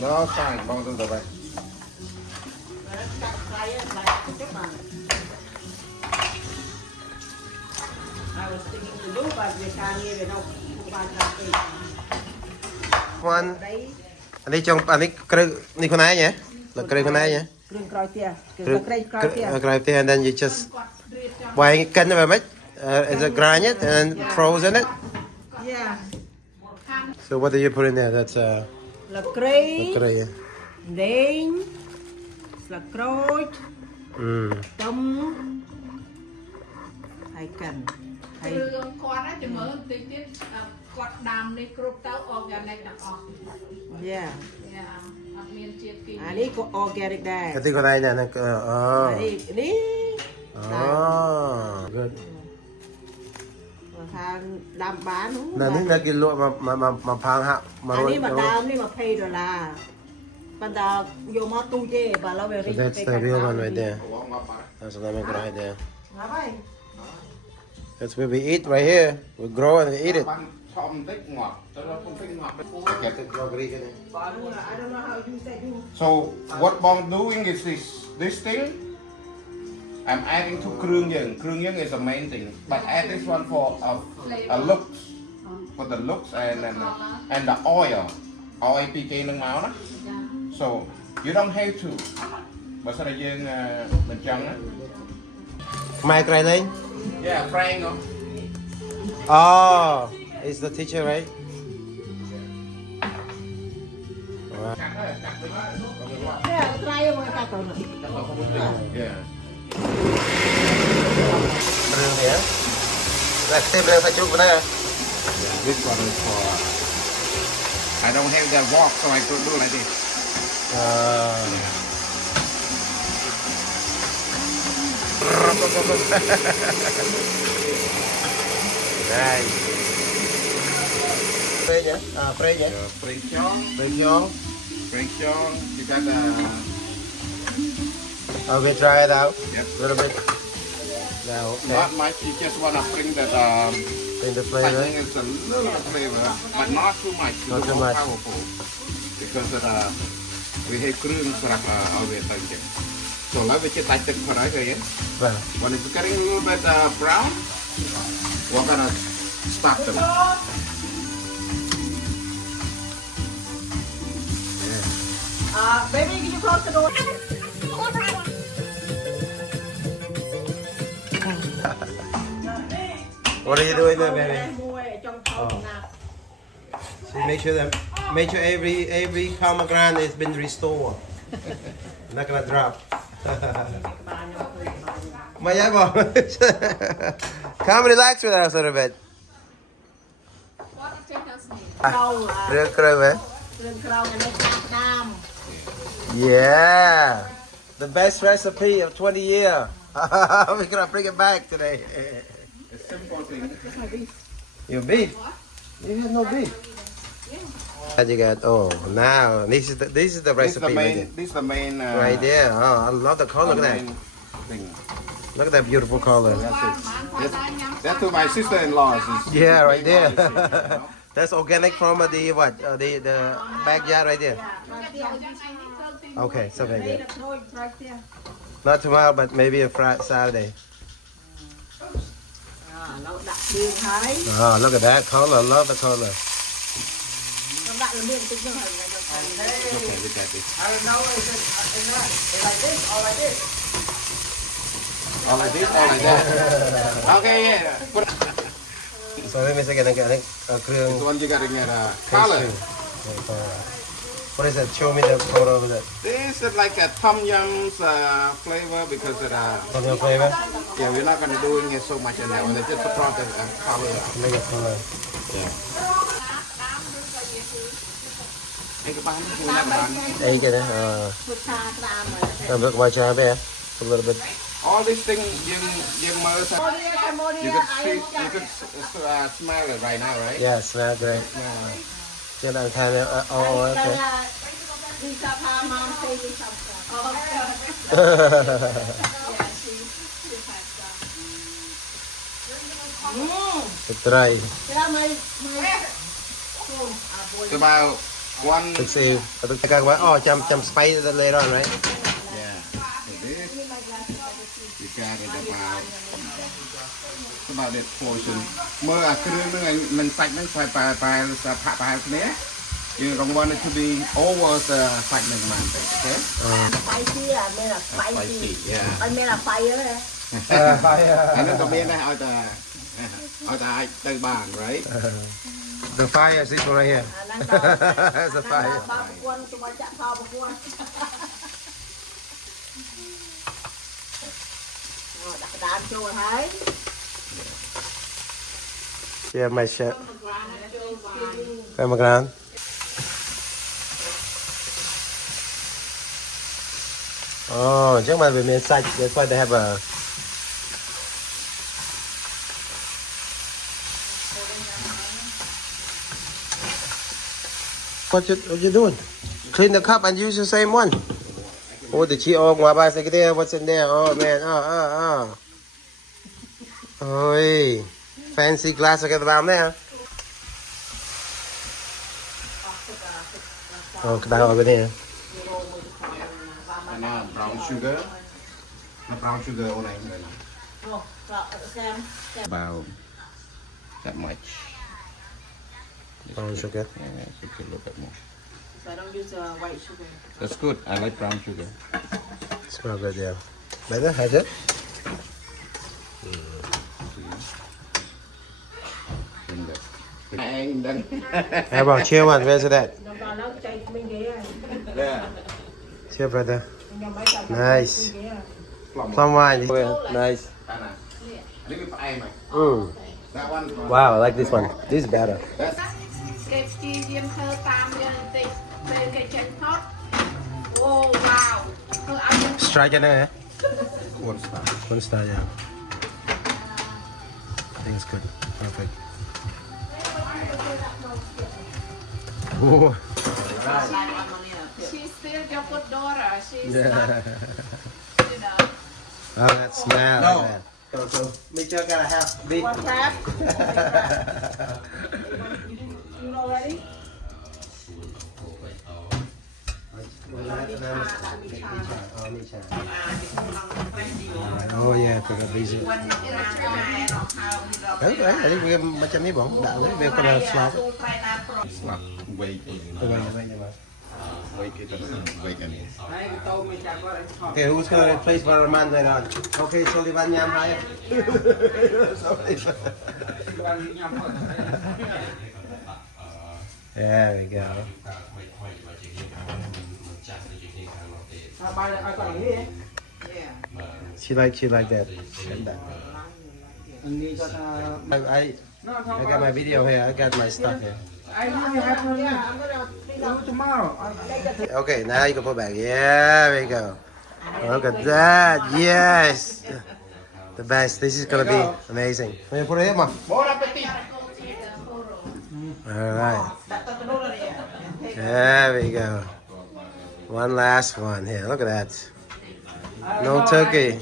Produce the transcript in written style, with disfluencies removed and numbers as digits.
Nó sai bao nhiêu vậy? Khoan, anh đi trong anh đi đi con này nhé, là cây con này nhé. Cry tea, and then you just buying it cân về is it grind it and frozen it? Yeah. So what do you put in there? That's Là cây, cray. đen, là cối, tôm, hay cần, hay. Con á, chỉ mới tí tiết quạt đàm đi cướp tao organic đặc ọt. Yeah. Yeah, miền chiết kỳ. Này có organic đây. Cái con này nè, Này, good. Thằng đàm bán đúng Nè, không? này cái lụa mà phang hạ mà Anh đi mà đàm đi mà pay rồi là. Bạn ta vô mà tu chê bà lâu về. So that's the real one right there. That's the lemon right there. That's where we eat right here. We grow and we eat it. So what Bong doing is this thing. I'm adding to Khoeun. Khoeun is the main thing, but add this one for a looks, for the looks and the oil. Oil PK nâng máu đó. So you don't have to. But sao đây dương mình chăng á? Mai cry lên. Yeah, Frank. Oh, it's the teacher, right? Wow. Yeah, try một cái tao nữa. Yeah. Rừng này á. Là thêm lên phải chút vào đây à? This one is for. I don't have that wok, so I could do like this. Nice. Spray nhé? Spray nhé? Frank Chong. Spray cho. Frank Chong. You got We try it out. Yep. A little bit. Now, okay. Not much. You just want to bring that. In the I flavor. think it's a little bit flavor, but not too much. Not It's too more much. powerful because we have Khoeun srap over there. So let me just touch it for right here. Vâng. When it's getting a little bit brown, we're gonna stop them. Baby, can you close the door? What are you doing there, baby? Mua trong phòng nạp. So make sure every pomegranate has been restored. Not gonna drop. Maya bo. Come relax with us a little bit. What it take us need. Real crib, eh? Đường cầu nhà nó chạm đam. Yeah. The best recipe of 20 years. We're gonna bring it back today. It's simple thing. Your beef? You had no beef. You got now this is the This recipe is the right main. there. This is the main. Right there. Oh, I love the color. Look at that. main thing. Look at that beautiful color. That's to my sister-in-law. Yeah, right there. That's organic from the what? The backyard right there. Okay, so very good. Not tomorrow, but maybe a Friday, Saturday. Nó đặt riêng thấy. Oh, look at that color. Love the color. Nó đặt riêng tính cho hình này. Okay, look at this. I don't know, is it like this or like this? All like this, all like that. Okay, yeah. Put So let me say again, this one you gotta get color. What is that? Show me the photo of it. This is like a tom yum's flavor because it, From your flavor? yeah, we're not gonna do it so much in that one. It's just a product color. Make it color. Yeah. Hey, cái bán cái này bán. Hey, get it. Put trà đam rồi. Look my job there. A little bit. All these things you must. You could see, you could smell it right now, right? Yeah, smell great. Get on kind of. Oh, okay. Đi ra pha mom say đi xong. Try. Cái mày It's about one. Let's see. Oh, jump spice later on, right? Yeah. Like this. You got it about that portion. Mơ à cái đứa này mình sạch nó phải phải này. You don't want it to be over the sạch này mà. Okay. Spicy à, đây là spicy. Yeah. Anh đây là fire đấy. Anh nó có biết này ở tại Tây Bản, right? The fire is this one right here. It's the fire. Ba quân tụi bay chạm phao một quân. Đặt đạn cho thấy. Yeah, my chef. Pomegranate. Oh, chắc mà về miền sạch. That's why they have a. What you doing? Clean the cup and use the same one. Oh, the chi ngoài ba say there. What's in there? Oh man. Ôi, fancy glass ở cái vào đấy. Oh, cái đó ở bên đây. And brown sugar. Brown sugar on này. About that much. Brown sugar. Yeah, just a little bit more. So I don't use white sugar. That's good. I like brown sugar. Smell good, yeah. Better, has it? How about chill one? Where's it at? Yeah. Chill, brother. Nice. Plum wine. Nice. That one. Wow, I like this one. This is better. គេព្យាយាមធ្វើតាមយើងបន្តិចពេលគេចេញផុតអូវ៉ាវធ្វើឲ្យយើង Strike it there. One star. One star, yeah. I think it's good. Perfect. Oh. she's still your good daughter she's Yeah. not you know Oh, that smell. No. Man. So make sure I gotta have big. One crab. You know ready? Oh yeah, forgot these. Okay, I think we have much of me bong. We're gonna swap. Slap. Wait. Wait. Okay, who's gonna replace Varaman later on? Okay, Sullivan Yam Hai. There we go. She like that. I got my video here. I got my stuff here. Okay, now you can put back. Yeah, there we go. Look at that. Yes. The best. This is gonna be amazing. Can you put it here, Mom? All right. There we go. One last one here. Look at that. No turkey.